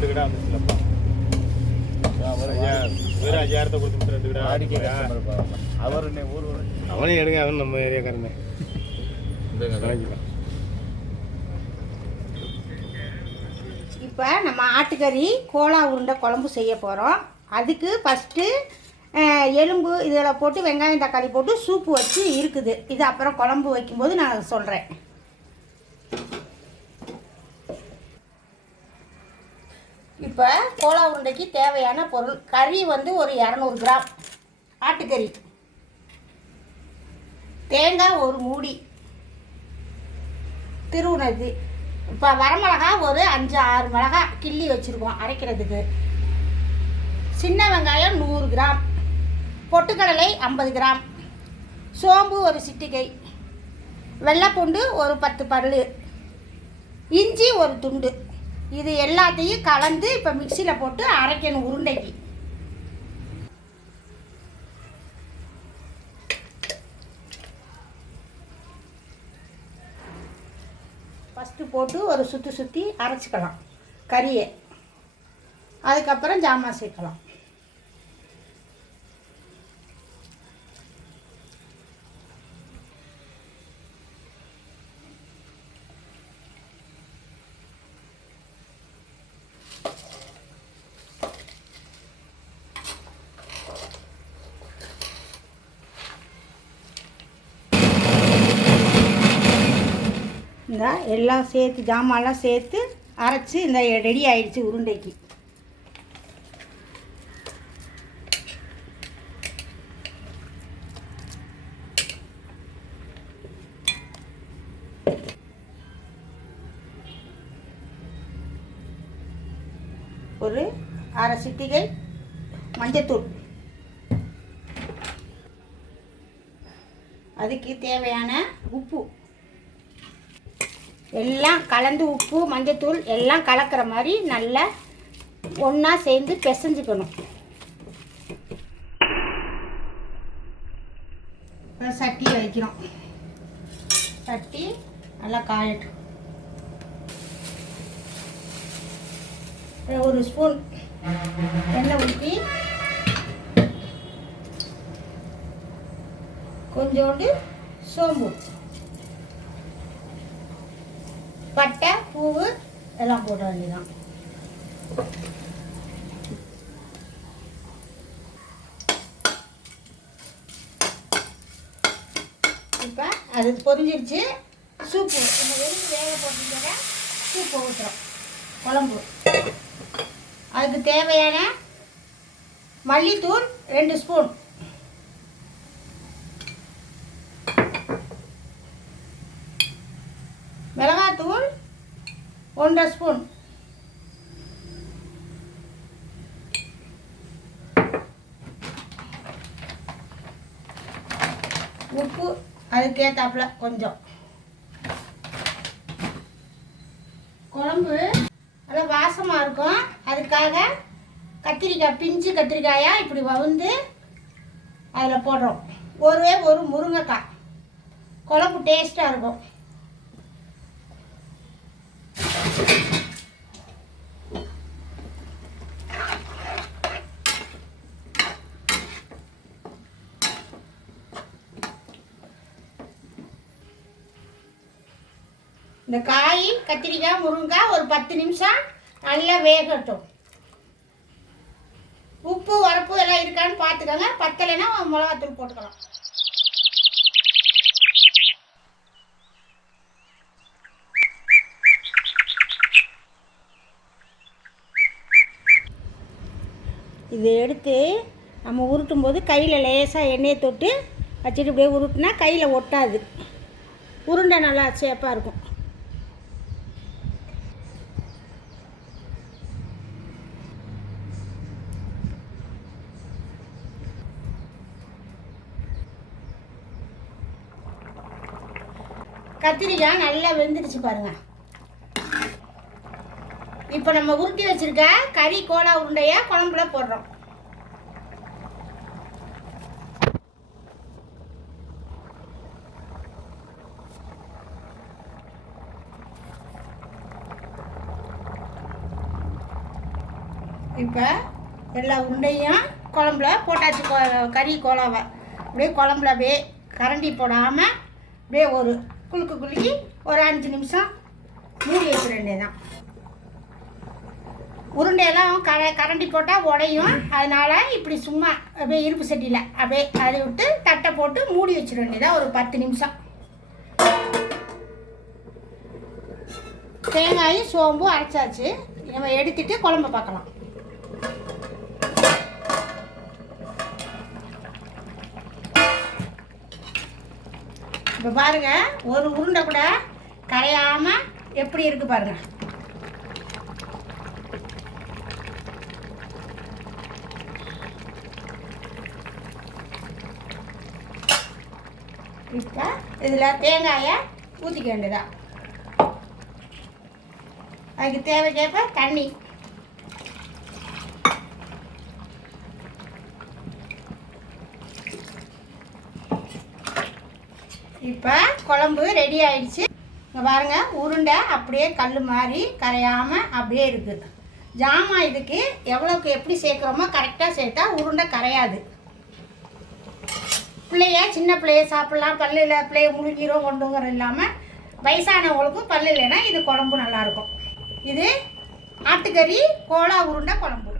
2 கிடா வந்துச்சுலப்பா. வெறும் 5000 கொடுத்து 2 கிடா அவர் ஊர் அவனையும் எடுங்க, அவன் நம்ம ஏரியாக்காரனே. இப்போ நம்ம ஆட்டுக்கறி கோலா உருண்டை குழம்பு செய்ய போகிறோம். அதுக்கு ஃபஸ்ட்டு எலும்பு இதில் போட்டு வெங்காயம் தக்காளி போட்டு சூப்பு வச்சு இருக்குது. இது அப்புறம் குழம்பு வைக்கும்போது நான் சொல்கிறேன். இப்போ கோலா உருண்டைக்கு தேவையான பொருள்: கறி வந்து ஒரு 200 கிராம் ஆட்டுக்கறி, தேங்காய் ஒரு மூடி திருவுணது, இப்போ வரமிளகா ஒரு 5-6 மிளகா கிள்ளி வச்சுருக்கோம் அரைக்கிறதுக்கு, சின்ன வெங்காயம் 100 கிராம், பொட்டுக்கடலை 50 கிராம், சோம்பு ஒரு சிட்டிகை, வெள்ளைப்பூண்டு ஒரு 10 பல்லு, இஞ்சி ஒரு துண்டு. இது எல்லாத்தையும் கலந்து இப்போ மிக்சியில் போட்டு அரைக்கணும் உருண்டைக்கு. ஃபஸ்ட்டு போட்டு ஒரு சுற்றி அரைச்சிக்கலாம் கறியை. அதுக்கப்புறம் ஜாமான் சேர்க்கலாம். இந்த எல்லாம் சேர்த்து ஜாமான்லாம் சேர்த்து அரைச்சி இந்த ரெடி ஆயிடுச்சு உருண்டைக்கு. ஒரு அரை சிட்டிகை மஞ்சத்தூள், அதுக்கு தேவையான உப்பு எல்லாம் கலந்து, உப்பு மஞ்சத்தூள் எல்லாம் கலக்கிற மாதிரி நல்லா ஒன்றா சேர்ந்து பிசைஞ்சுக்கணும். சட்டியை வைக்கிறோம். சட்டி நல்லா காயட்டும். ஒரு ஸ்பூன் எண்ணெய் ஊற்றி கொஞ்சோண்டு சோம்பு, பட்டை, பூவு எல்லாம் போட வேண்டியதான். இப்போ அது பொரிஞ்சிருச்சு. சூப்பு நம்ம வெறும் வேக போட்டுக்கிற சூப்பை ஊற்றுறோம் குழம்பு. அதுக்கு தேவையான மல்லித்தூள் 2 ஸ்பூன், மிளகாத்தூள் 1.5 ஸ்பூன், உப்பு அதுக்கேற்றாப்புல கொஞ்சம். குழம்பு நல்லா வாசமாக இருக்கும். அதுக்காக கத்திரிக்காய், பிஞ்சு கத்திரிக்காயாக இப்படி வவுந்து அதில் போடுறோம். ஒரே ஒரு முருங்கைக்காய், குழம்பு டேஸ்ட்டாக இருக்கும். இந்த காய், கத்திரிக்காய், முருங்கைக்காய் ஒரு 10 நிமிஷம் நல்லா வேகட்டும். உப்பு உரப்பு எல்லாம் இருக்கான்னு பார்த்துக்கோங்க. பத்தலைன்னா மிளகாத்தூள் போட்டுக்கலாம். இதை எடுத்து நம்ம உருட்டும் போது கையில் லேசாக எண்ணெயை தொட்டு வச்சுட்டு இப்படியே உருட்டினா கையில் ஒட்டாது. உருண்டை நல்லா சேப்பாக இருக்கும். கத்திரிக்காய் நல்லா வெந்துடுச்சு பாருங்க. இப்போ நம்ம உருட்டி வச்சிருக்க கறி கோலா உருண்டைய குழம்புல போடுறோம். இப்போ எல்லா உருண்டையும் குழம்புல போட்டாச்சு. கறி கோலாவை அப்படியே குழம்புல அப்படியே கரண்டி போடாமல் அப்படியே ஒரு குலுக்கி ஒரு 5 நிமிஷம் மூடி வச்சிட வேண்டியதான். உருண்டையெல்லாம் கரண்டி போட்டால் உடையும், அதனால் இப்படி சும்மா அப்படியே இருப்பு சட்டியில் அப்படியே அதை விட்டு தட்டை போட்டு மூடி வச்சிட வேண்டியதான் ஒரு 10 நிமிஷம். தேங்காயும் சோம்பும் அரைச்சாச்சு. நம்ம எடுத்துட்டு குழம்பு பார்க்கலாம். இப்போ பாருங்கள், ஒரு உருண்டை கூட கரையாமல் எப்படி இருக்குது பாருங்கள். இப்போ இதில் தேங்காயை ஊற்றிக்க வேண்டியதா. அதுக்கு தேவைக்கேற்ப தண்ணி. இப்போ குழம்பு ரெடி ஆயிடுச்சு. இங்கே பாருங்கள், உருண்டை அப்படியே கல் மாதிரி கரையாமல் அப்படியே இருக்குது. ஜாமான் இதுக்கு எவ்வளோக்கு எப்படி சேர்க்குறோமோ கரெக்டாக சேர்த்தா உருண்டை கரையாது. சின்ன பிள்ளைய சாப்பிட்லாம், பல்லில் பிள்ளைய முழுங்கிரும் கொண்டுங்கிற இல்லாமல் வயசானவங்களுக்கும் பல்லு இல்லைன்னா இது குழம்பு நல்லாயிருக்கும். இது ஆட்டுக்கறி கோலா உருண்டை குழம்பு.